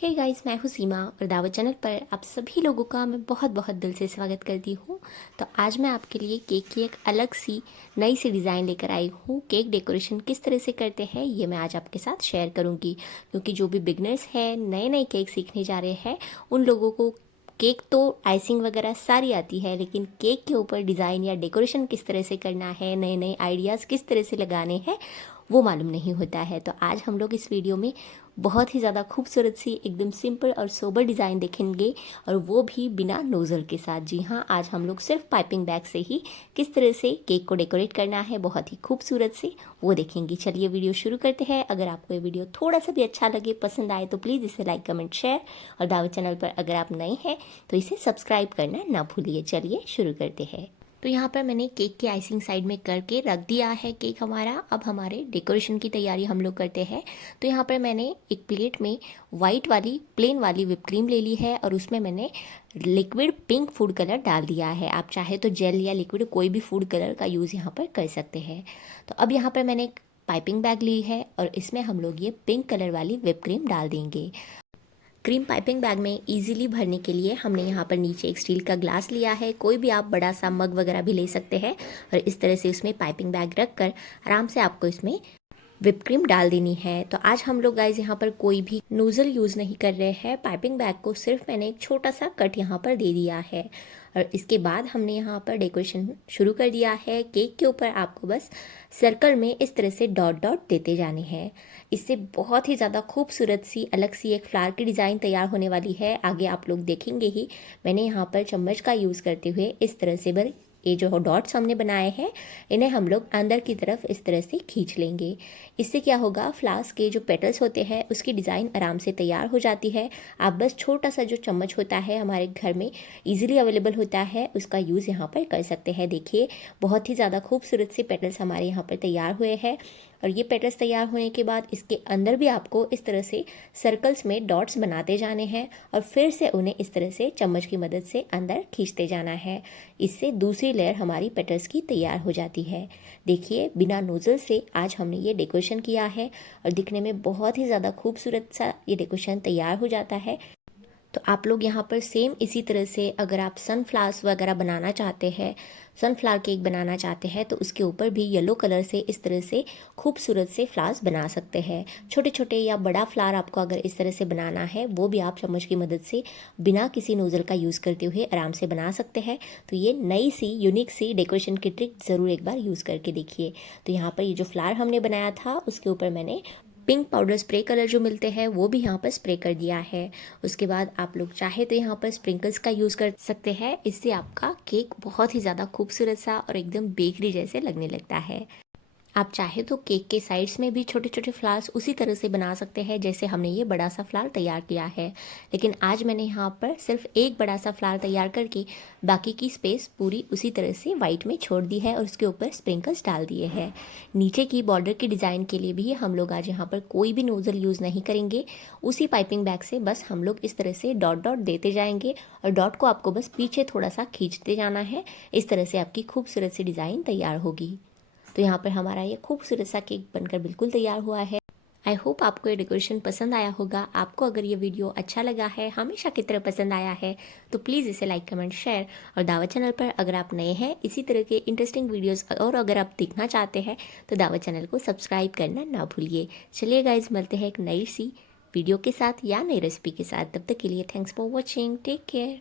Hey guys, मैं हूँ सीमा और दावत चैनल पर आप सभी लोगों का मैं बहुत बहुत दिल से स्वागत करती हूँ। तो आज मैं आपके लिए केक की एक अलग सी नई सी डिज़ाइन लेकर आई हूँ। केक डेकोरेशन किस तरह से करते हैं ये मैं आज आपके साथ शेयर करूँगी, क्योंकि जो भी बिगनर्स हैं, नए नए केक सीखने जा रहे हैं, उन लोगों को केक तो आइसिंग वगैरह सारी आती है, लेकिन केक के ऊपर डिज़ाइन या डेकोरेशन किस तरह से करना है, नए नए आइडियाज़ किस तरह से लगाने हैं, वो मालूम नहीं होता है। तो आज हम लोग इस वीडियो में बहुत ही ज़्यादा खूबसूरत सी एकदम सिंपल और सोबर डिज़ाइन देखेंगे, और वो भी बिना नोज़ल के साथ। जी हाँ, आज हम लोग सिर्फ पाइपिंग बैग से ही किस तरह से केक को डेकोरेट करना है बहुत ही खूबसूरत से, वो देखेंगे। चलिए वीडियो शुरू करते हैं। अगर आपको ये वीडियो थोड़ा सा भी अच्छा लगे, पसंद आए, तो प्लीज़ इसे लाइक, कमेंट, शेयर, और दावत चैनल पर अगर आप नए हैं तो इसे सब्सक्राइब करना ना भूलिए। चलिए शुरू करते हैं। तो यहाँ पर मैंने केक की आइसिंग साइड में करके रख दिया है केक हमारा। अब हमारे डेकोरेशन की तैयारी हम लोग करते हैं। तो यहाँ पर मैंने एक प्लेट में वाइट वाली प्लेन वाली व्हिप क्रीम ले ली है, और उसमें मैंने लिक्विड पिंक फूड कलर डाल दिया है। आप चाहे तो जेल या लिक्विड कोई भी फूड कलर का यूज़ यहाँ पर कर सकते हैं। तो अब यहाँ पर मैंने एक पाइपिंग बैग ली है, और इसमें हम लोग ये पिंक कलर वाली व्हिप क्रीम डाल देंगे। क्रीम पाइपिंग बैग में इजीली भरने के लिए हमने यहाँ पर नीचे एक स्टील का ग्लास लिया है। कोई भी आप बड़ा सा मग वगैरह भी ले सकते हैं, और इस तरह से उसमें पाइपिंग बैग रख कर आराम से आपको इसमें व्हिप क्रीम डाल देनी है। तो आज हम लोग गाइज यहाँ पर कोई भी नोज़ल यूज़ नहीं कर रहे हैं। पाइपिंग बैग को सिर्फ मैंने एक छोटा सा कट यहाँ पर दे दिया है, और इसके बाद हमने यहाँ पर डेकोरेशन शुरू कर दिया है। केक के ऊपर आपको बस सर्कल में इस तरह से डॉट डॉट देते जाने हैं। इससे बहुत ही ज़्यादा खूबसूरत सी अलग सी एक फ्लावर की डिज़ाइन तैयार होने वाली है। आगे आप लोग देखेंगे ही। मैंने यहाँ पर चम्मच का यूज़ करते हुए इस तरह से ये जो डॉट्स हमने बनाए हैं, इन्हें हम लोग अंदर की तरफ इस तरह से खींच लेंगे। इससे क्या होगा, फ्लावर्स के जो पेटल्स होते हैं उसकी डिज़ाइन आराम से तैयार हो जाती है। आप बस छोटा सा जो चम्मच होता है हमारे घर में इजीली अवेलेबल होता है, उसका यूज़ यहाँ पर कर सकते हैं। देखिए, बहुत ही ज़्यादा खूबसूरत से पेटल्स हमारे यहाँ पर तैयार हुए हैं। और ये पेटल्स तैयार होने के बाद इसके अंदर भी आपको इस तरह से सर्कल्स में डॉट्स बनाते जाने हैं, और फिर से उन्हें इस तरह से चम्मच की मदद से अंदर खींचते जाना है। इससे दूसरी लेयर हमारी पेटल्स की तैयार हो जाती है। देखिए, बिना नोज़ल से आज हमने ये डेकोरेशन किया है, और दिखने में बहुत ही ज़्यादा खूबसूरत सा ये डेकोरेशन तैयार हो जाता है। तो आप लोग यहाँ पर सेम इसी तरह से अगर आप सनफ्लावर्स वगैरह बनाना चाहते हैं, सनफ्लावर केक बनाना चाहते हैं, तो उसके ऊपर भी येलो कलर से इस तरह से खूबसूरत से फ्लावर्स बना सकते हैं। छोटे छोटे या बड़ा फ्लावर आपको अगर इस तरह से बनाना है, वो भी आप चम्मच की मदद से बिना किसी नोज़ल का यूज़ करते हुए आराम से बना सकते हैं। तो ये नई सी यूनिक सी डेकोरेशन की ट्रिक ज़रूर एक बार यूज़ करके देखिए। तो यहाँ पर ये जो फ्लावर हमने बनाया था उसके ऊपर मैंने पिंक पाउडर स्प्रे कलर जो मिलते हैं वो भी यहाँ पर स्प्रे कर दिया है। उसके बाद आप लोग चाहे तो यहाँ पर स्प्रिंकल्स का यूज़ कर सकते हैं। इससे आपका केक बहुत ही ज़्यादा खूबसूरत सा और एकदम बेकरी जैसे लगने लगता है। आप चाहे तो केक के साइड्स में भी छोटे छोटे फ्लावर्स उसी तरह से बना सकते हैं जैसे हमने ये बड़ा सा फ्लावर तैयार किया है, लेकिन आज मैंने यहाँ पर सिर्फ एक बड़ा सा फ्लावर तैयार करके बाकी की स्पेस पूरी उसी तरह से वाइट में छोड़ दी है, और उसके ऊपर स्प्रिंकल्स डाल दिए हैं। नीचे की बॉर्डर की डिज़ाइन के लिए भी हम लोग आज यहाँ पर कोई भी नोज़ल यूज़ नहीं करेंगे। उसी पाइपिंग बैग से बस हम लोग इस तरह से डॉट डॉट देते जाएंगे, और डॉट को आपको बस पीछे थोड़ा सा खींचते जाना है। इस तरह से आपकी खूबसूरत सी डिज़ाइन तैयार होगी। तो यहाँ पर हमारा ये खूबसूरत सा केक बनकर बिल्कुल तैयार हुआ है। आई होप आपको ये डेकोरेशन पसंद आया होगा। आपको अगर ये वीडियो अच्छा लगा है, हमेशा की तरह पसंद आया है, तो प्लीज़ इसे लाइक, कमेंट, शेयर, और दावत चैनल पर अगर आप नए हैं इसी तरह के इंटरेस्टिंग वीडियोस और अगर आप देखना चाहते हैं तो दावत चैनल को सब्सक्राइब करना ना भूलिए। चलिए गाइज, मिलते हैं एक नई सी वीडियो के साथ या नई रेसिपी के साथ। तब तक के लिए thanks for watching. Take care.